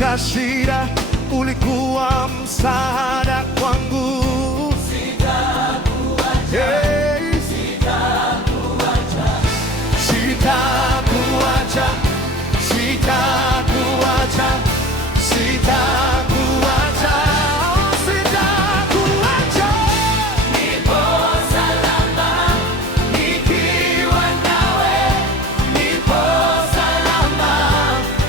katika shida ulikuwa msaada kwangu. Sitakuacha, Hey, sitakuacha, sitakuacha, sitakuacha, sitakuacha, sitakuacha. nipo salama nikiwa nawe, nipo salama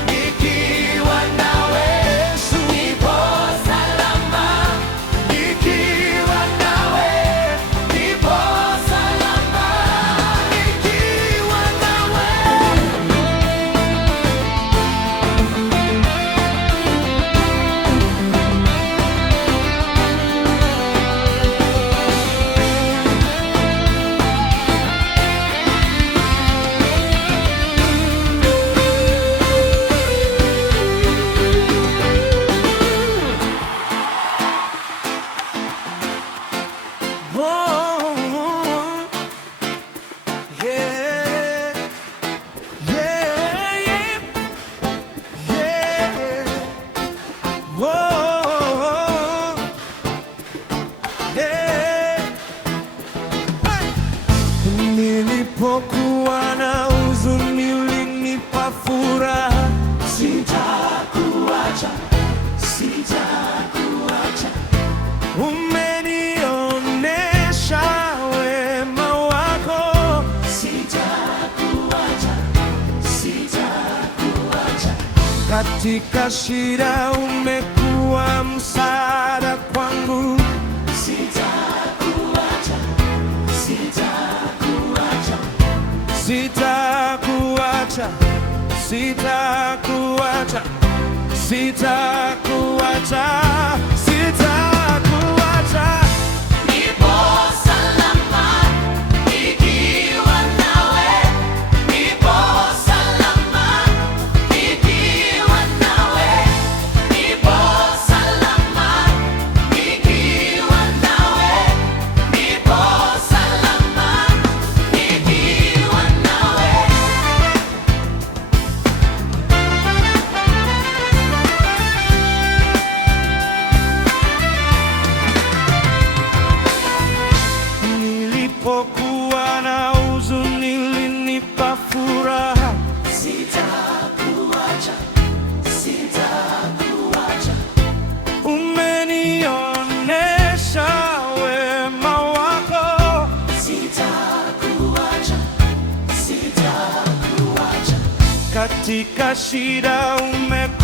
nikiwa nawe, Yesu, nipo salama nikiwa nawe, nipo salama nikiwa nawe. Oh, yeah, yeah, yeah. Whoa, yeah. Hey. Nilipokuwa na huzuni ulinipa furaha. sitakuacha, sitakuacha, Umenionesha wema wako. sitakuacha, sitakuacha, Katika shida umekuwa msaada kwangu. sitakuacha, sitakuacha, Sitakuacha, sitakuacha, sitakuacha, sitakuacha. nipo salama nikiwa nawe, nipo salama nikiwa nawe, nipo salama nikiwa nawe, nipo salama nikiwa nawe. Nilipokuwa na huzuni ulinipa furaha. Sitakuacha, sitakuacha, Umenionesha wema wako. sitakuacha, sitakuacha, Katika shida umekuwa